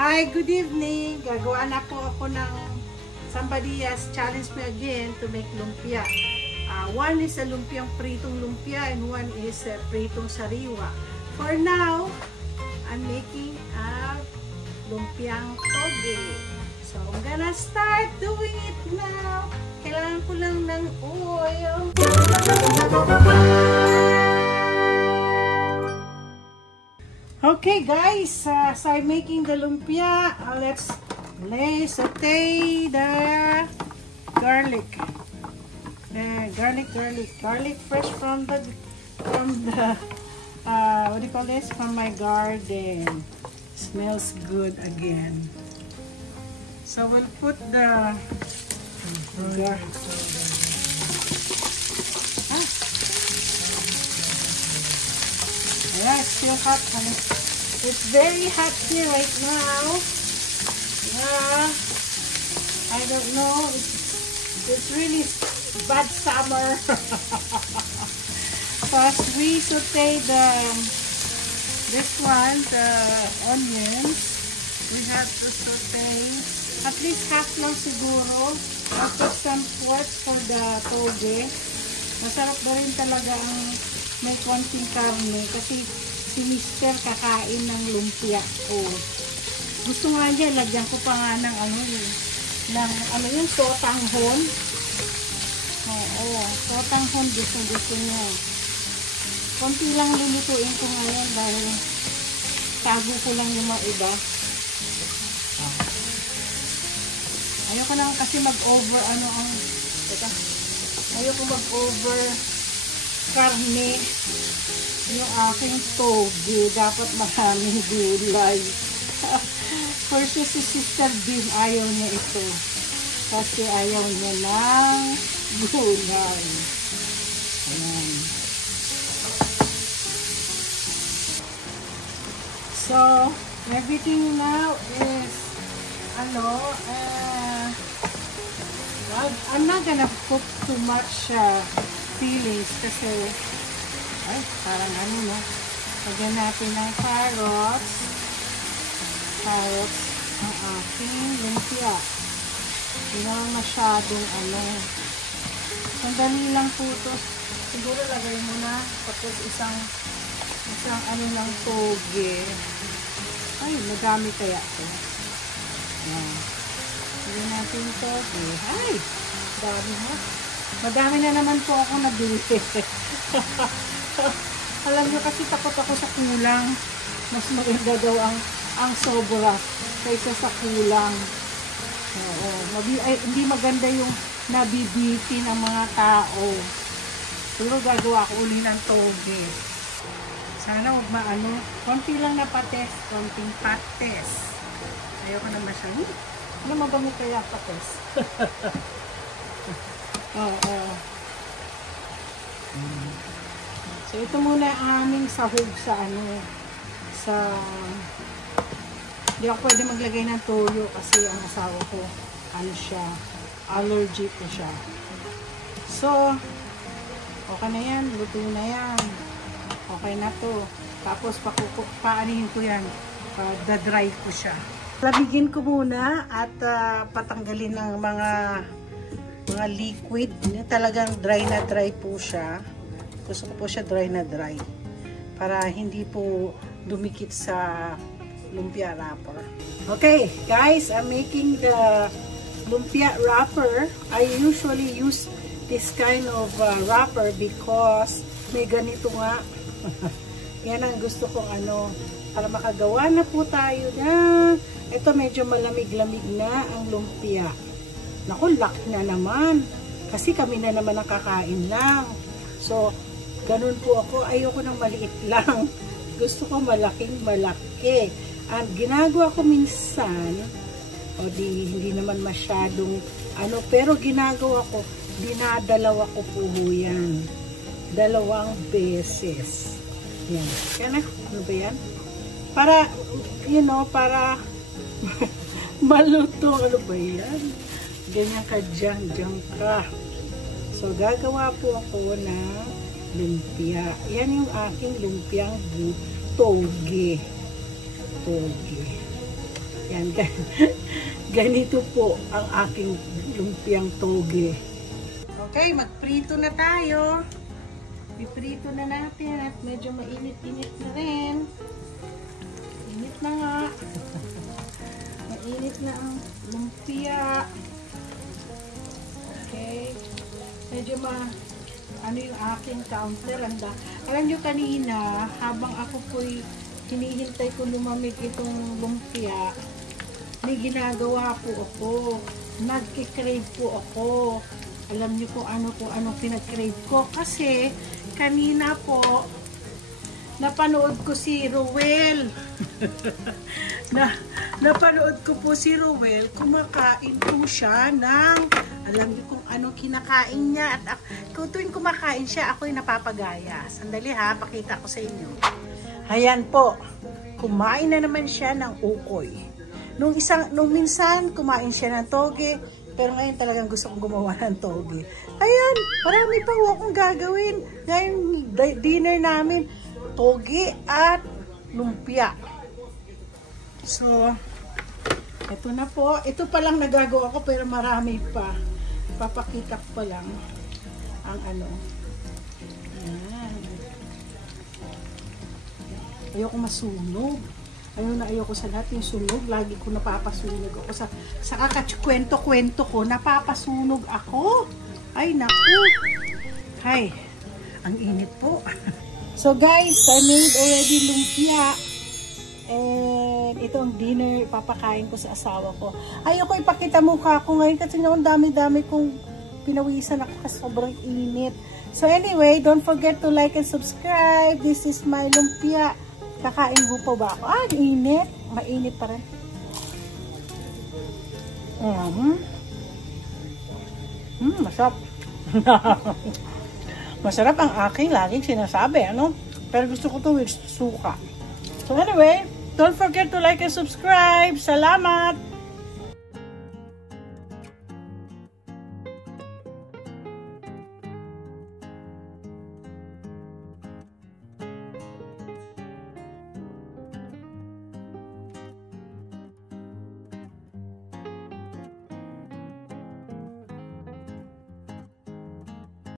Hi, good evening. Gagawa na po ako ng somebody has challenged me again to make lumpia. One is a lumpiang pritong lumpia and one is a pritong sariwa. For now, I'm making a lumpiang toge. So, I'm gonna start doing it now. Kailangan ko lang ng oil. Okay guys, so I'm making the lumpia. Let's saute the garlic. Garlic fresh from the what do you call this? From my garden. Smells good again. So we'll put the yeah, it's still hot, honey. It's very hot here right now. I don't know. It's really bad summer. So as we saute this one, the onions, we have to saute at least half lang siguro. After some quarts for the toge. Masarap na rin talaga ang may konting karne kasi si Mr. kakain ng lumpia ko. Gusto nga niya, lagyan ko pa nga ng yung sotanghon. Oo, sotanghon gusto niya. Konti lang lulutuin ko ngayon dahil tago ko lang yung mga iba. Ayoko lang kasi mag-over ayoko mag-over karne yung aking toge. Dapat maraming gulay. First si Sister Bean, ayaw niya ito kasi ayaw niya ng gulay. Ayan. So everything now is I'm not gonna put too much fillings kasi parang lagyan natin ng carrots ang aking lumpia. Hindi naman masyadong sandali lang po ito. Siguro lagay mo na tapos isang lang toge. Ay, madami kaya ito. Lagyan natin toge. Ay, dami ha. Madami na naman po ako nabili. Alam nyo kasi takot ako sa kulang. Mas maganda daw ang sobra kaysa sa kulang. Oo. Hindi maganda yung nabibitin ang mga tao. Pero gagawa ko uli ng toge. Sana huwag konti lang na pates. Konting pates. Ayoko naman siya. Magamit kaya pates. Oo. So ito muna ang aming sahog hindi ako pwede maglagay ng toyo kasi ang asawa ko allergic ko siya. So okay na yan, luto na yan, okay na to. Tapos paanihin ko yan, dry ko siya. Lamigin ko muna at patanggalin ng mga liquid. Talagang dry na dry po siya. Gusto ko po siya dry na dry para hindi po dumikit sa lumpia wrapper. Okay guys, I'm making the lumpia wrapper. I usually use this kind of wrapper because may ganito nga. Yan ang gusto kong para makagawa na po tayo na ito medyo malamig-lamig na ang lumpia. Naku, laki na naman kasi kami na naman nakakain lang. So ganun po ako, ayoko ng maliit lang. Gusto ko malaking-malaki. At ginagawa ko minsan, hindi naman masyadong pero ginagawa ko, dinadalawa ko po yan. 2 beses. Yan. Kaya ano ba yan? Para, para maluto. Ano ba yan? Ganyan ka dyan ka. So, gagawa po ako ng lumpia. Yan yung aking lumpiang toge. Yan. Ayan, ganito po ang aking lumpiang toge. Okay, magprito na tayo. Iprito na natin at medyo mainit-init na rin. Init na nga. Mainit na ang lumpia. Okay. Medyo ano yung aking counter. Alam nyo kanina, habang ako po'y hinihintay ko lumamig itong lumpia, may ginagawa po ako. Nagkikrave po ako. Alam niyo kung ano pinag-crave ko. Kasi, kanina po, napanood ko si Rowell. Napanood ko po si Rowell. Kumakain po siya ng, alam niyo kung ano kinakain niya. At kung tuwing kumakain siya, ako'y napapagaya. Sandali ha, pakita ko sa inyo. Ayan po. Kumain na naman siya ng ukoy. Nung minsan, kumain siya ng toge. Pero ngayon talagang gusto kong gumawa ng toge. Ayan, marami pa akong gagawin. Ngayon, dinner namin, toge at lumpia. So, ito na po. Ito pa lang nagagawa ko pero marami pa. Papakita ko pa lang ang ano. Ayan. Ayoko masunog. Ayoko sa lahat yung sunog. Lagi ko napapasunog ako. Sa kakakwento-kwento ko, napapasunog ako. Ay, naku. Hay, ang init po. So guys, I made already lumpia. And ito ang dinner ipapakain ko sa asawa ko. Ayoko ipakita mukha ko ngayon kasi ang dami-dami kong pinawisan ako kasi sobrang init. So anyway, don't forget to like and subscribe. This is my lumpia. Kakain mo pa ba ako? Ah, init. Mainit pa rin. Masarap. Masarap ang aking laging sinasabi, ano? Pero gusto ko ito with suka. So anyway, don't forget to like and subscribe. Salamat!